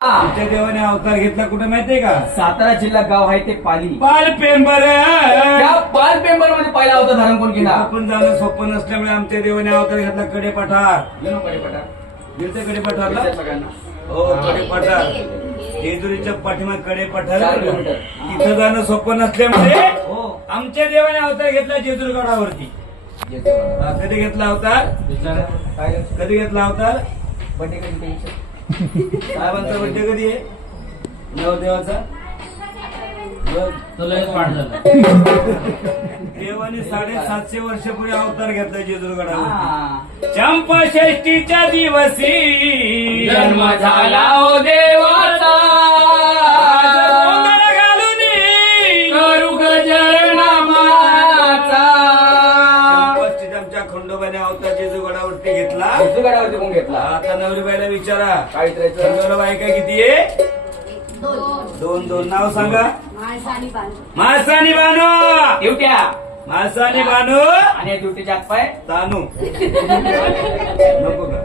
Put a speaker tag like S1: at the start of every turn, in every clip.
S1: आमच्या देवाने अवतार घेतला कुठे माहितीये का?
S2: सातारा जिल्हा गाव आहे ते पाली.
S1: पाल पेंबर
S2: त्या पाल पेंबरमध्ये पहिला होता धारण कोण केला?
S1: आपण जाणं सोपं नसल्यामुळे आमच्या देवाने अवतार घेतला कडे पठार
S2: पटा.
S1: गेलते कडे पठारला. हो कडे पठार जेजुरीच्या पाठीमागकडे पठार
S2: चार किलोमीटर.
S1: तिथं जाणं सोपं नसल्यामुळे
S2: हो.
S1: आमच्या देवाने अवतार घेतला जेजुरी गडावरती.
S2: येतो बघा.
S1: हा, कधी घेतला अवतार?
S2: काय?
S1: कधी घेतला अवतार?
S2: बड्डे कधी?
S1: साहेबांचा बड्डे कधी आहे? नवदेवाचा? देवाने साडेसातशे वर्षापूर्वी अवतार घेतला जेजुरी गडावर
S2: हा.
S1: चंपा षष्टीच्या दिवसी
S2: जन्म झाला ओ देवाचा.
S1: घेतला आता नवरीबाईला विचारा.
S2: काय विचारायचं?
S1: खंडोला बायका किती आहे? दोन. दोन. नाव सांगा. मासानी बानो.
S2: येवट्या.
S1: मासानी बानो!
S2: आणि ड्युटीचे हात पाय.
S1: तानू. नको का?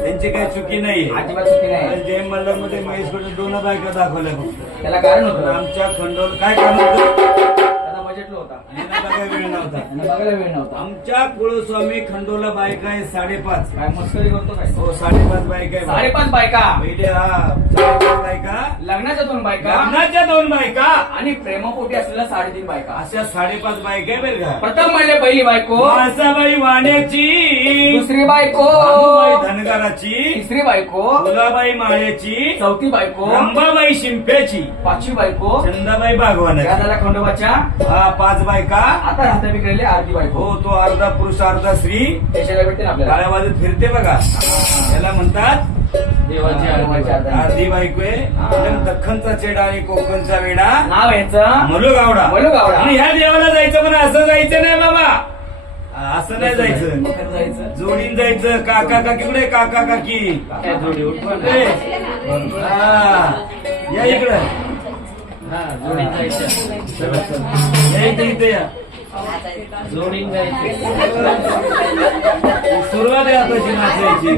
S1: त्यांची काही चुकी नाही.
S2: अजिबात चुकी नाही.
S1: जय मल्हारमध्ये महेशकडे दोन बायका दाखवल्या फक्त.
S2: त्याला कारण होतं.
S1: आमच्या खंडोल काय काम होतं?
S2: होता.
S1: आणि वेळ नव्हता.
S2: बघायला वेळ नव्हता.
S1: आमच्या कुळस्वामी खंडोला बायका आहे साडेपाच.
S2: काय मस्करी करतो काय?
S1: हो साडेपाच बायका आहे
S2: साडेपाच बायका.
S1: पहिले हा साडेपाच बायका.
S2: लग्नाच्या दोन बायका.
S1: लग्नाच्या दोन बायका.
S2: आणि प्रेमापोटी असलेल्या साडेतीन बायका.
S1: अशा साडेपाच बायका आहे बरं का.
S2: प्रथम म्हणले पहिली बायको.
S1: मासाबाई वाण्याची.
S2: दुसरी बायको.
S1: धनगराची.
S2: तिसरी बायको.
S1: फुलाबाई माळ्याची
S2: चौथी बायको.
S1: रंभाबाई शिंप्याची.
S2: पाचवी बायको.
S1: चंदाबाई बागवानाची
S2: झाल्या खंडोबाच्या.
S1: हा पाच बायका.
S2: आता राहता बिघडले आरती बायको.
S1: हो तो अर्धा पुरुष अर्धा स्त्री.
S2: देशाला भेटते ना आपल्याला.
S1: काळ्या बाजूत फिरते बघा. त्याला म्हणतात
S2: देवाची.
S1: अर्धी बायको. आहे. एकदम दख्खनचा चेडा आणि कोकणचा वेडा.
S2: नाव यांचं
S1: मलू गावडा
S2: मलू गावडा.
S1: आणि ह्या देवाला जायचं पण असं जायचं नाही बाबा. असं नाही जायचं.
S2: जायचं.
S1: जोडीन जायचं. काका काकीकडे काका काकी.
S2: काय जोडी उठवा
S1: ए, हा, या इकडं.
S2: जोडीन जायचं.
S1: सुरुवात आहे आताची नाचायची.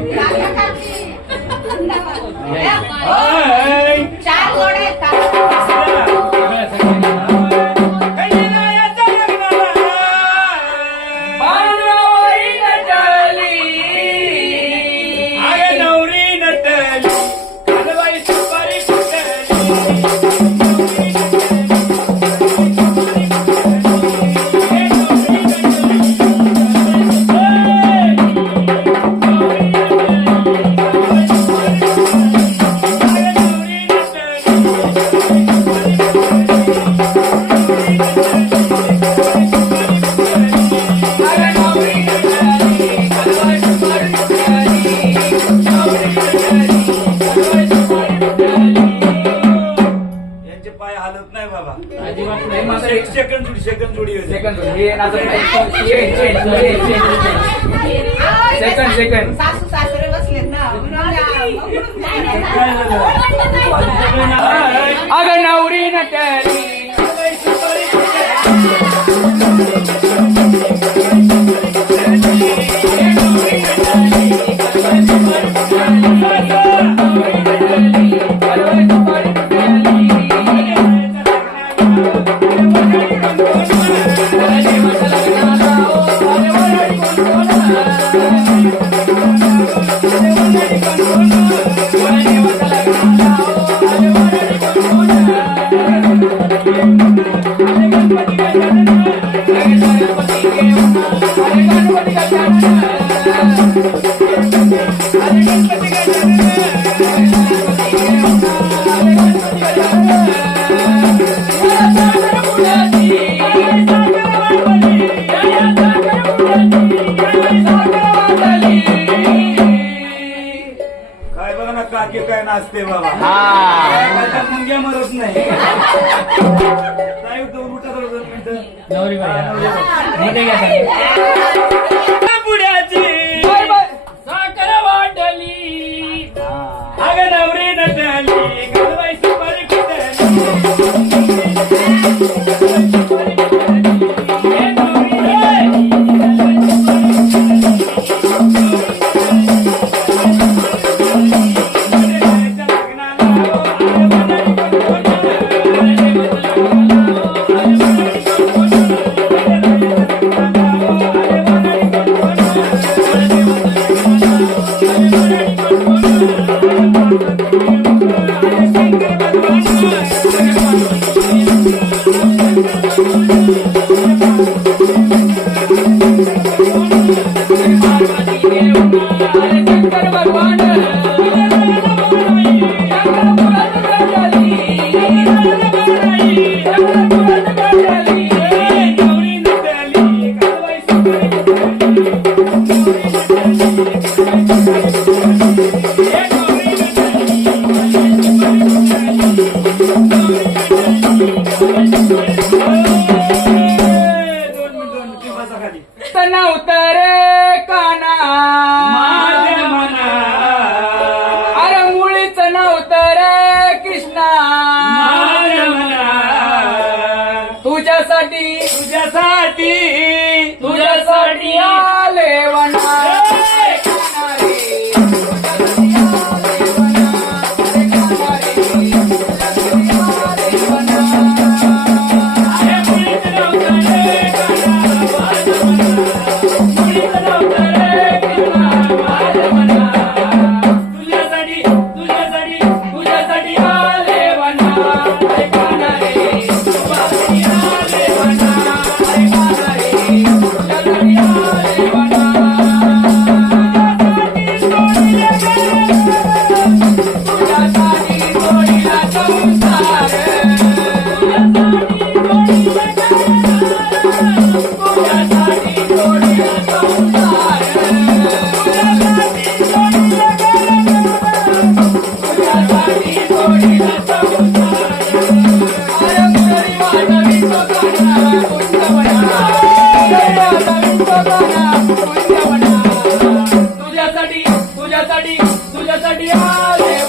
S3: चार
S1: सेकंड जोडी सेकंड
S2: हे. Second, second.
S3: सासू सासरे बसलेत ना.
S2: अगं नवरी नटली
S1: ना काकी काय नाचते बाबा
S2: हा.
S1: मुंग्या मरत नाही काय होतं, करत होतं मिनिटं. नवरी बाई.
S2: तुझ्यासाठी
S4: तुझ्यासाठी
S2: तुझ्यासाठी आले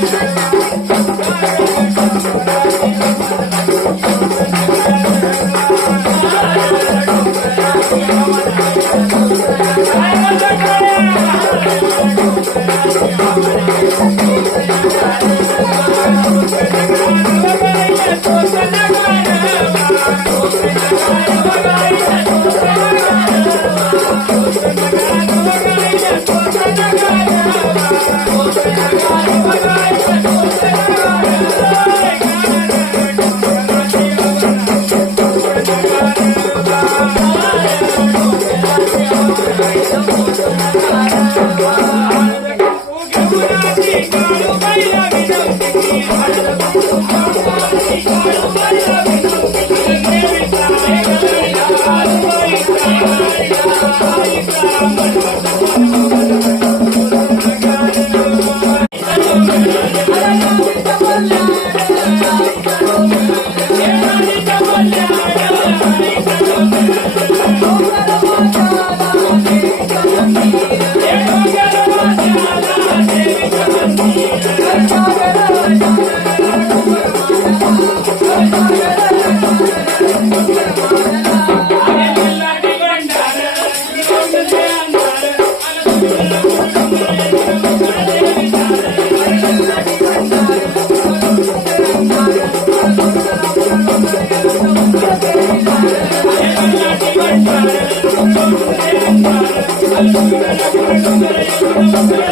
S1: Thank you. Thank you. Thank you.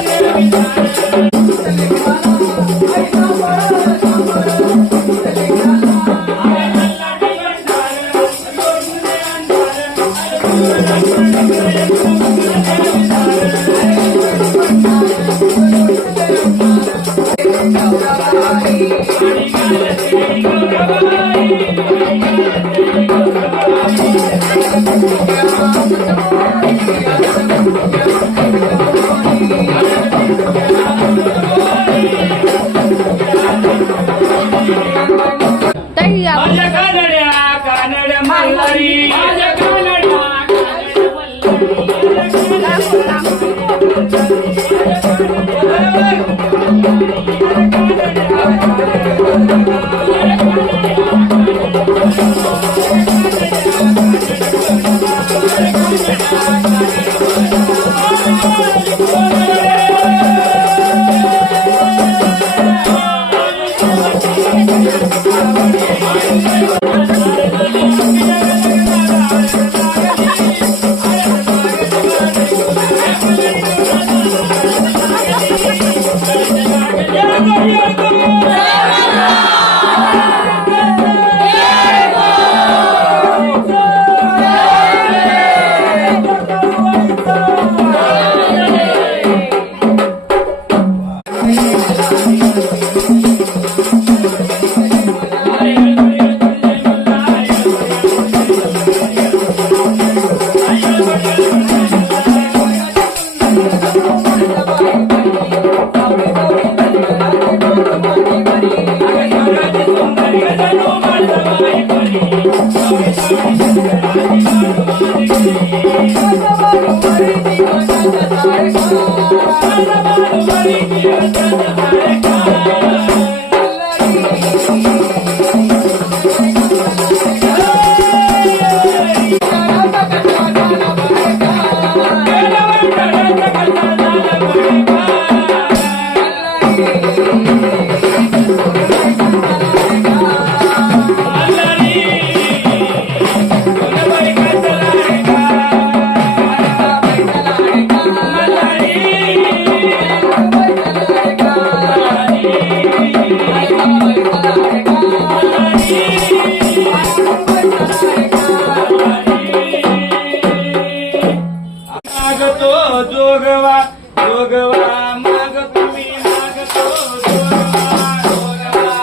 S1: मागतो जोगवा जोगवा माग तुम्ही मागतो जोगवा जोगवा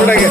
S1: वर्ग